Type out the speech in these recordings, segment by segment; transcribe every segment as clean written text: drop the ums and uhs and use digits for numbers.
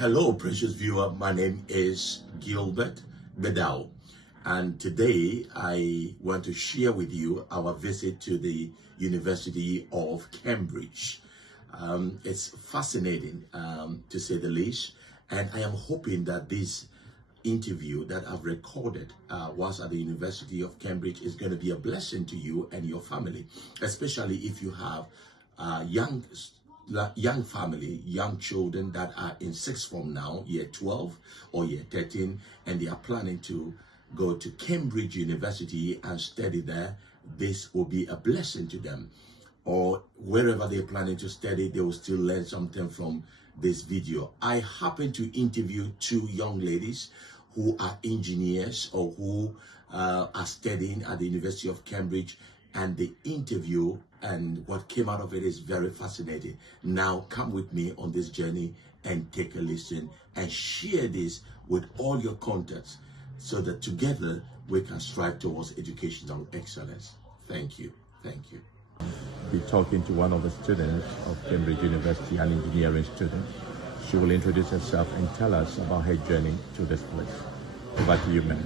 Hello, precious viewer. My name is Gilbert Bedau, and today I want to share with you our visit to the University of Cambridge. It's fascinating, to say the least, and I am hoping that this interview that I've recorded whilst at the University of Cambridge is going to be a blessing to you and your family, especially if you have young family, young children that are in sixth form now, year 12 or year 13, and they are planning to go to Cambridge University and study there. This will be a blessing to them. Or wherever they're planning to study, they will still learn something from this video. I happen to interview two young ladies who are engineers or who are studying at the University of Cambridge, and the interview and what came out of it is very fascinating. Now come with me on this journey and take a listen and share this with all your contacts so that together we can strive towards educational excellence. Thank you. Thank you. Be talking to one of the students of Cambridge University, an engineering student. She will introduce herself and tell us about her journey to this place. Over to you, ma'am.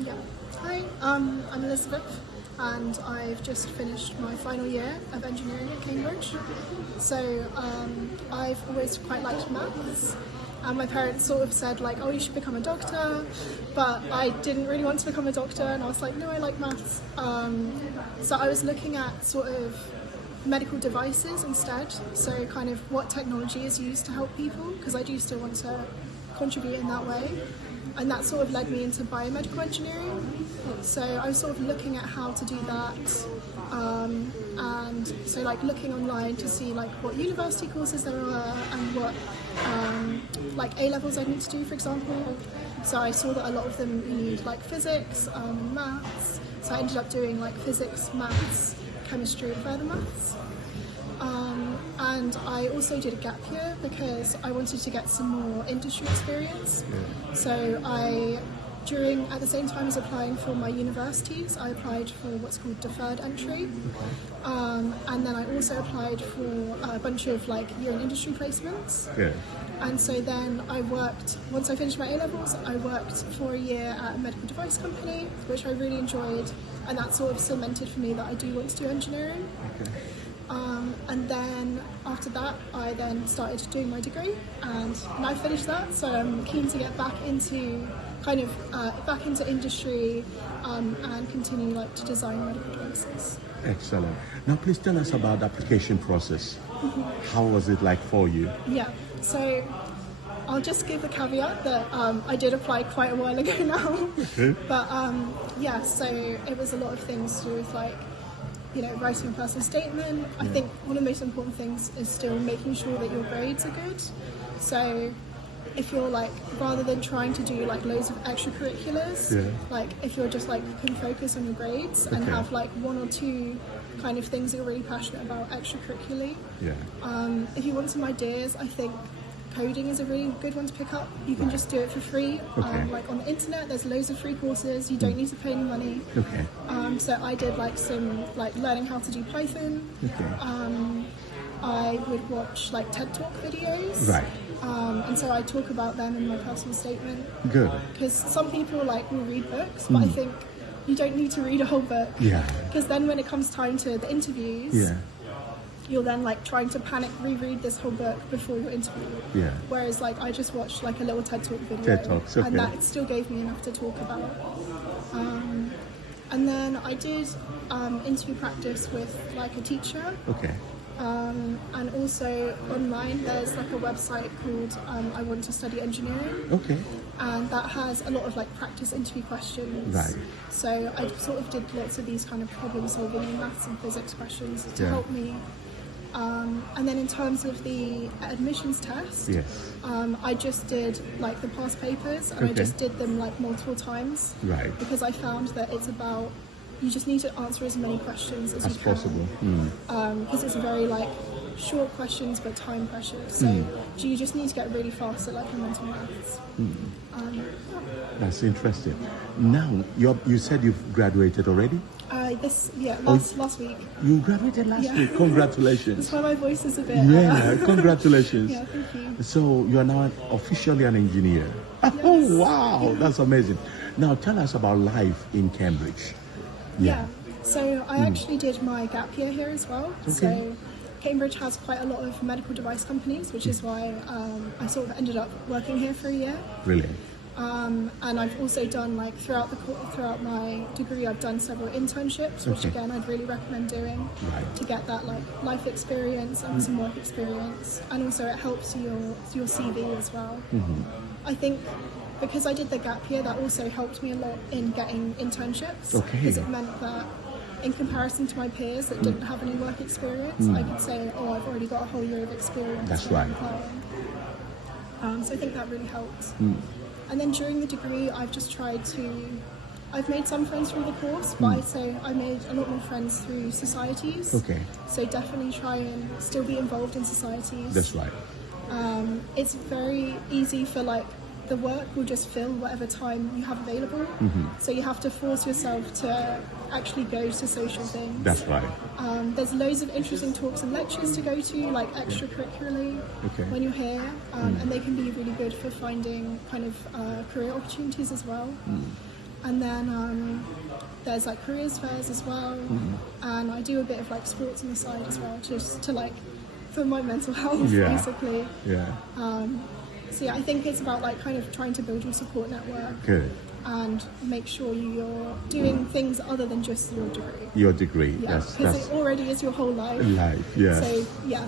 Yeah. Hi, I'm Elizabeth, and I've just finished my final year of engineering at Cambridge. So I've always quite liked maths, and my parents sort of said like, oh, you should become a doctor, but I didn't really want to become a doctor, and I was like, no, I like maths. So I was looking at sort of medical devices instead, so kind of what technology is used to help people, because I do still want to contribute in that way. And that sort of led me into biomedical engineering. So I was sort of looking at how to do that, and so like looking online to see like what university courses there are and what like A-levels I need to do, for example. So I saw that a lot of them need like physics, maths. So I ended up doing like physics, maths, chemistry, and further maths. And I also did a gap year because I wanted to get some more industry experience. So at the same time as applying for my universities, I applied for what's called deferred entry. And then I also applied for a bunch of like year in industry placements. Yeah. And so then I worked, once I finished my A-levels, I worked for a year at a medical device company, which I really enjoyed. And that sort of cemented for me that I do want to do engineering. Okay. And then after that, I then started doing my degree, and I finished that. So I'm keen to get back into back into industry and continue like to design medical devices. Excellent. Now, please tell us about the application process. How was it like for you? Yeah. So I'll just give a caveat that I did apply quite a while ago now. But yeah, so it was a lot of things to do with like, you know, writing a personal statement. I think one of the most important things is still making sure that your grades are good. So if you're like, rather than trying to do like loads of extracurriculars, like if you're just like, you can focus on your grades and have like one or two kind of things that you're really passionate about extracurricularly. If you want some ideas, I think coding is a really good one to pick up. You can just do it for free. Like on the internet, there's loads of free courses. You don't need to pay any money. So I did like some like learning how to do Python. I would watch like TED Talk videos. And so I talk about them in my personal statement. Good. Because some people like will read books, but I think you don't need to read a whole book. Because then when it comes time to the interviews, you're then like trying to panic reread this whole book before your interview. Whereas like I just watched like a little TED Talk video, and that still gave me enough to talk about. And then I did interview practice with like a teacher. And also online there's like a website called I Want to Study Engineering. And that has a lot of like practice interview questions. So I sort of did lots of these kind of problem solving maths and physics questions to help me. And then in terms of the admissions test, I just did like the past papers, and I just did them like multiple times. Because I found that it's about, you just need to answer as many questions as you can. Possible. Because it's a very like short questions but time pressured. So you just need to get really fast at like mental maths. That's interesting. Now, you said you've graduated already? Last week. You graduated last week. Congratulations. That's why my voice is a bit... Yeah, congratulations. Yeah, thank you. So you're now officially an engineer. Yes. Oh, wow, that's amazing. Now tell us about life in Cambridge. Yeah. So I actually did my gap year here as well. Okay. So Cambridge has quite a lot of medical device companies, which is why I sort of ended up working here for a year. Brilliant. And I've also done like throughout my degree, I've done several internships, which again I'd really recommend doing to get that like life experience and some work experience, and also it helps your CV as well. I think because I did the gap year, that also helped me a lot in getting internships, because it meant that in comparison to my peers that didn't have any work experience, I could say, oh, I've already got a whole year of experience. That's right. So I think that really helped. And then during the degree, I've made some friends through the course, but I'd say I made a lot more friends through societies. Okay. So definitely try and still be involved in societies. That's right. It's very easy for like, the work will just fill whatever time you have available. So you have to force yourself to actually go to social things. That's right. There's loads of interesting talks and lectures to go to, like extracurricularly when you're here, and they can be really good for finding kind of career opportunities as well. And then there's like careers fairs as well, and I do a bit of like sports on the side as well, just to like for my mental health basically. So yeah, I think it's about like kind of trying to build your support network. Good. And make sure you're doing things other than just your degree. Your degree, because it already is your whole life. So yeah.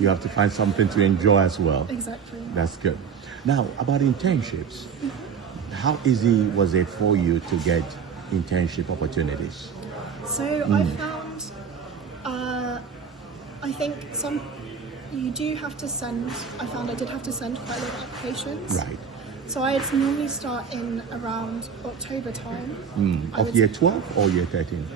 You have to find something to enjoy as well. Exactly. That's good. Now, about internships, how easy was it for you to get internship opportunities? So I found, I think you do have to send, I did have to send quite a lot of applications. Right. So I'd normally start in around October time. Of year 12 or year 13?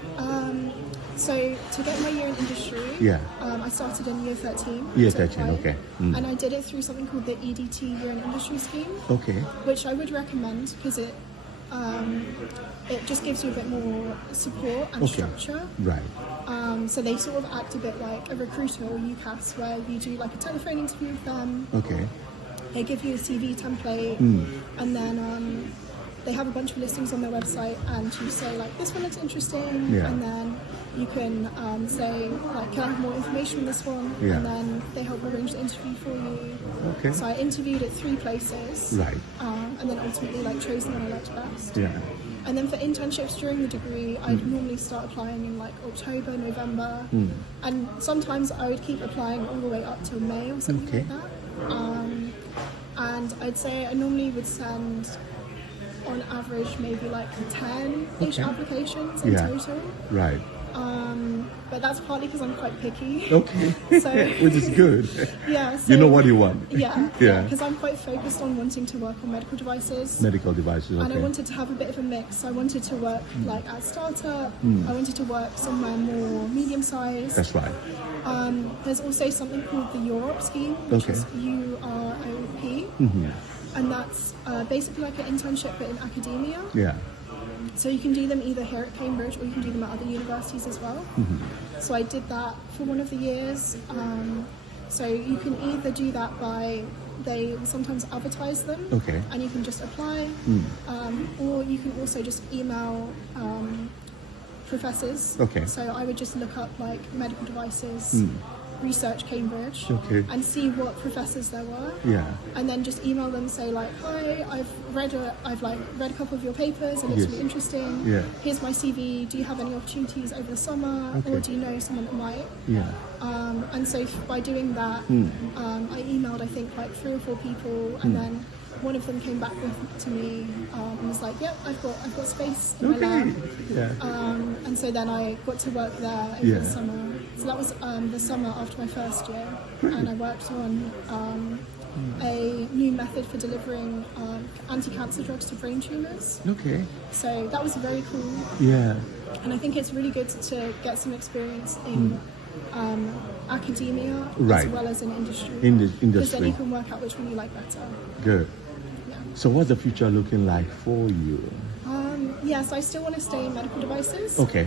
So to get my year in industry, I started in year 13. Year 13, okay. And I did it through something called the EDT Year in Industry Scheme. Okay. Which I would recommend because it just gives you a bit more support and structure. Right. So they sort of act a bit like a recruiter or UCAS, where you do like a telephone interview with them. Okay. They give you a CV template, and then they have a bunch of listings on their website, and you say like, this one looks interesting, and then you can say like, can I have more information on this one? And then they help arrange the interview for you. Okay. So I interviewed at 3 places, right, and then ultimately like chose the one I liked best. Yeah. And then for internships during the degree, I'd normally start applying in like October, November, and sometimes I would keep applying all the way up till May or something like that. And I'd say I normally would send, on average, maybe like 10-ish applications in total. Right. But that's partly because I'm quite picky. Okay. So, which is good. Yeah. So, you know what you want. Yeah. Because I'm quite focused on wanting to work on medical devices. Medical devices, okay. And I wanted to have a bit of a mix. I wanted to work like at a startup. I wanted to work somewhere more medium-sized. That's right. There's also something called the Europe scheme, which is UROP. And that's basically like an internship but in academia. Yeah. So you can do them either here at Cambridge or you can do them at other universities as well. So I did that for one of the years. So you can either do that they sometimes advertise them, and you can just apply, or you can also just email professors. So I would just look up like medical devices, research Cambridge, and see what professors there were. And then just email them, say like, hi, I've read a couple of your papers, it looks really interesting. Here's my CV. Do you have any opportunities over the summer, or do you know someone that might? And so by doing that, I emailed I think like 3 or 4 people, and then one of them came back to me and was like, "Yep, I've got space in my lab." And so then I got to work there over the summer. So that was the summer after my first year, and I worked on a new method for delivering anti-cancer drugs to brain tumours. So that was very cool. And I think it's really good to get some experience in academia Right. as well as in industry. In the Because then industry. you can work out which one you like better. Good. Yeah. So what's the future looking like for you? Yes, I still want to stay in medical devices. Okay.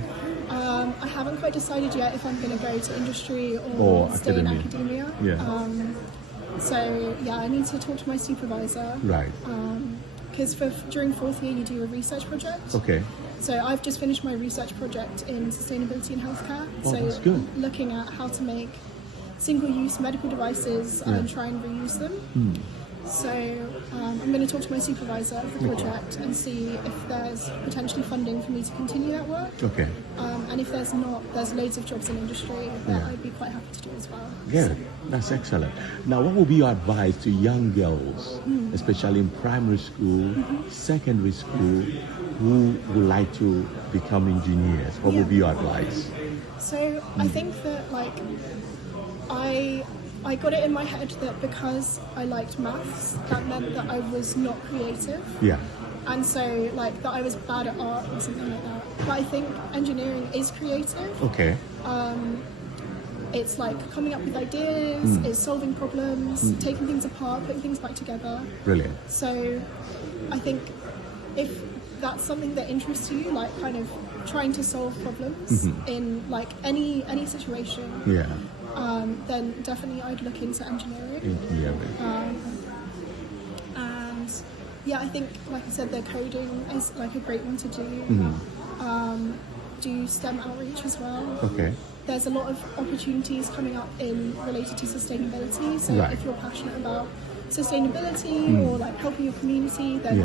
I haven't quite decided yet if I'm going to go to industry Or stay in academia. academia. Yeah. So yeah, I need to talk to my supervisor. Right. Because during fourth year you do a research project. Okay. So I've just finished my research project in sustainability and healthcare. Oh, so that's good. looking at how to make single-use medical devices and try and reuse them. So I'm going to talk to my supervisor of the project and see if there's potentially funding for me to continue that work. Okay. And if there's not, there's loads of jobs in industry that I'd be quite happy to do as well. Good. That's excellent. Now, what would be your advice to young girls, especially in primary school, secondary school, who would like to become engineers? What would be your advice? So I think that I got it in my head that because I liked maths, that meant that I was not creative. Yeah. And so that I was bad at art or something like that. But I think engineering is creative. Okay. It's like coming up with ideas, it's solving problems, taking things apart, putting things back together. Brilliant. So I think if that's something that interests you, like kind of trying to solve problems in like any situation, Yeah. then definitely I'd look into engineering. Engineering. And yeah, I think, like I said, the coding is like a great one to do. Do STEM outreach as well. Okay. There's a lot of opportunities coming up related to sustainability. So Right. if you're passionate about sustainability or like helping your community, then